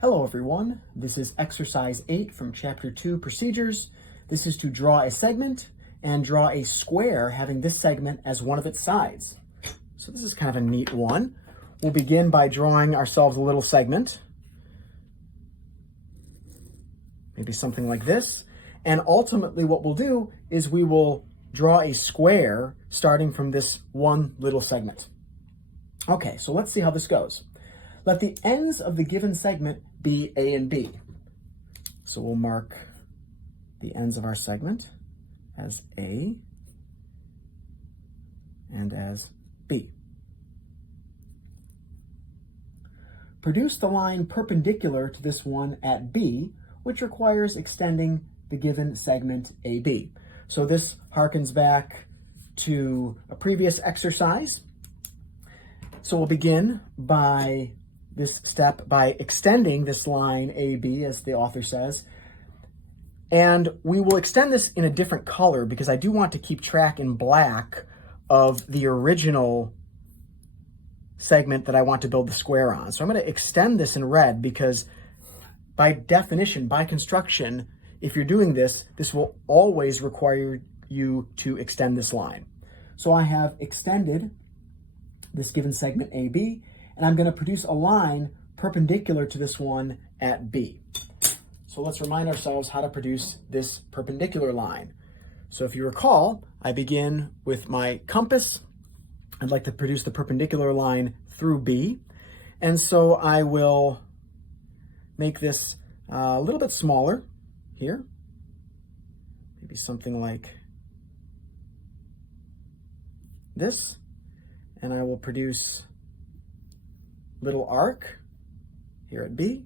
Hello everyone, this is exercise 8 from chapter 2, procedures. This is to draw a segment and draw a square having this segment as one of its sides. So this is kind of a neat one. We'll begin by drawing ourselves a little segment. Maybe something like this. And ultimately what we'll do is we will draw a square starting from this one little segment. Okay, so let's see how this goes. Let the ends of the given segment be A and B. So we'll mark the ends of our segment as A and as B. Produce the line perpendicular to this one at B, which requires extending the given segment AB. So this harkens back to a previous exercise. So we'll begin by this step by extending this line AB, as the author says. And we will extend this in a different color because I do want to keep track in black of the original segment that I want to build the square on. So I'm going to extend this in red because by definition, by construction, if you're doing this, this will always require you to extend this line. So I have extended this given segment AB, and I'm going to produce a line perpendicular to this one at B. So let's remind ourselves how to produce this perpendicular line. So if you recall, I begin with my compass. I'd like to produce the perpendicular line through B. And so I will make this a little bit smaller here. Maybe something like this. And I will produce little arc here at B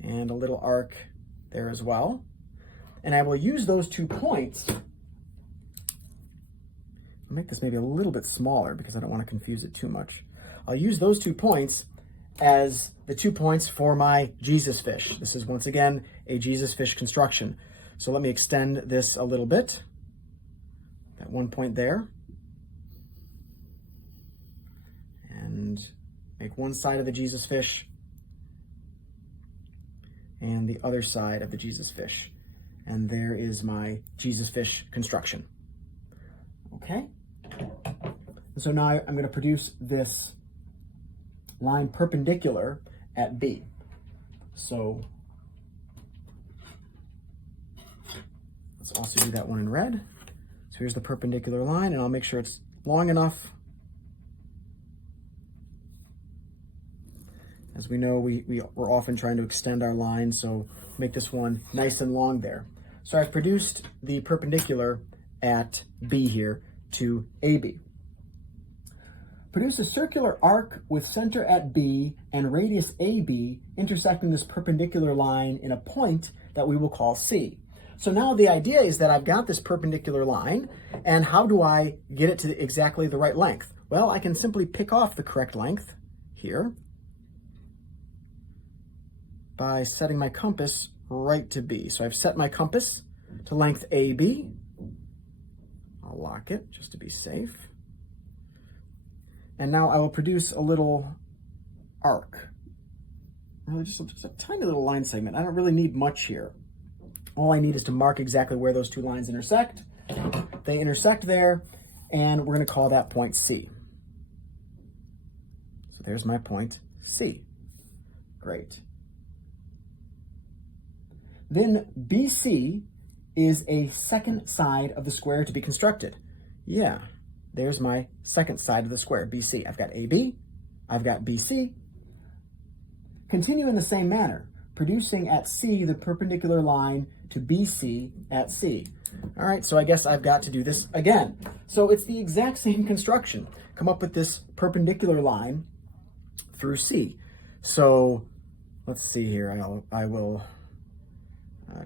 and a little arc there as well. And I will use those 2 points. I'll make this maybe a little bit smaller because I don't want to confuse it too much. I'll use those 2 points as the 2 points for my Jesus fish. This is once again a Jesus fish construction. So let me extend this a little bit. That 1 point there. And make one side of the Jesus fish and the other side of the Jesus fish. And there is my Jesus fish construction. Okay? And so now I'm going to produce this line perpendicular at B. So let's also do that one in red. So here's the perpendicular line, and I'll make sure it's long enough. As we know, we're often trying to extend our line, so make this one nice and long there. So I've produced the perpendicular at B here to AB. Produce a circular arc with center at B and radius AB intersecting this perpendicular line in a point that we will call C. So now the idea is that I've got this perpendicular line, and how do I get it to exactly the right length? Well, I can simply pick off the correct length here by setting my compass right to B. So I've set my compass to length AB. I'll lock it just to be safe. And now I will produce a little arc. Really just a tiny little line segment. I don't really need much here. All I need is to mark exactly where those 2 lines intersect. They intersect there, and we're going to call that point C. So there's my point C. Great. Then BC is a second side of the square to be constructed. Yeah, there's my second side of the square, BC. I've got AB, I've got BC. Continue in the same manner, producing at C the perpendicular line to BC at C. All right, so I guess I've got to do this again. So it's the exact same construction. Come up with this perpendicular line through C. So let's see here. I will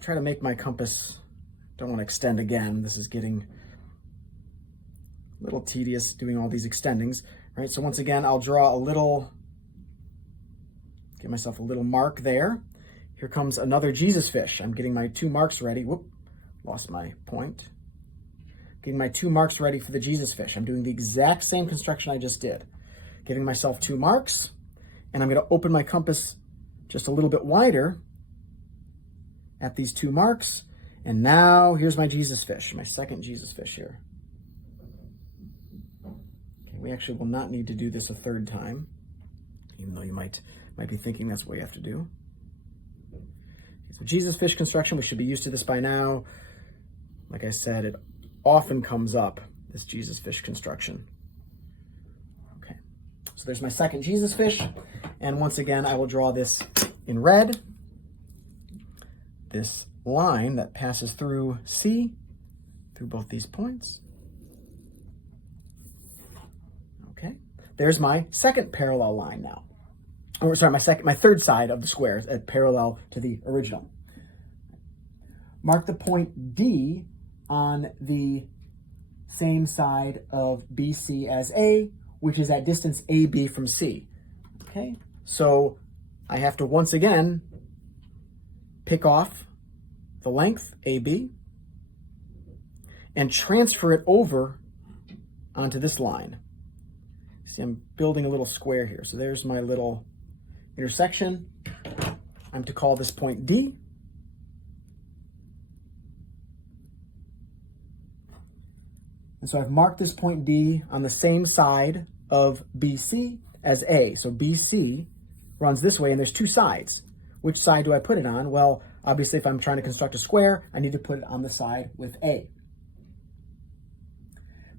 try to make my compass, don't want to extend again. This is getting a little tedious doing all these extendings, right? So once again, I'll draw get myself a little mark there. Here comes another Jesus fish. I'm getting my 2 marks ready. Whoop, lost my point. Getting my 2 marks ready for the Jesus fish. I'm doing the exact same construction I just did. Giving myself 2 marks, and I'm going to open my compass just a little bit wider at these two marks. And now here's my Jesus fish, my second Jesus fish here. Okay, we actually will not need to do this a third time, even though you might be thinking that's what you have to do. So Jesus fish construction, we should be used to this by now. Like I said, it often comes up, this Jesus fish construction. Okay, so there's my second Jesus fish. And once again, I will draw this in red. This line that passes through C, through both these points. Okay, there's my second parallel line now. Or sorry, my third side of the square parallel to the original. Mark the point D on the same side of BC as A, which is at distance AB from C. Okay, so I have to once again pick off the length AB and transfer it over onto this line. See, I'm building a little square here. So there's my little intersection. I'm to call this point D. And so I've marked this point D on the same side of BC as A. So BC runs this way, and there's two sides. Which side do I put it on? Well, obviously, if I'm trying to construct a square, I need to put it on the side with A.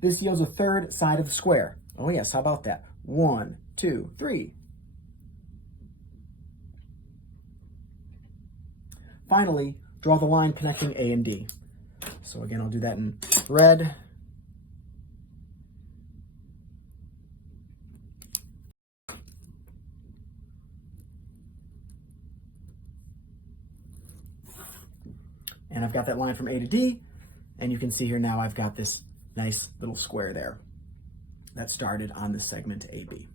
This yields a third side of the square. Oh yes, how about that? 1, 2, 3. Finally, draw the line connecting A and D. So again, I'll do that in red. And I've got that line from A to D, and you can see here now I've got this nice little square there that started on the segment AB.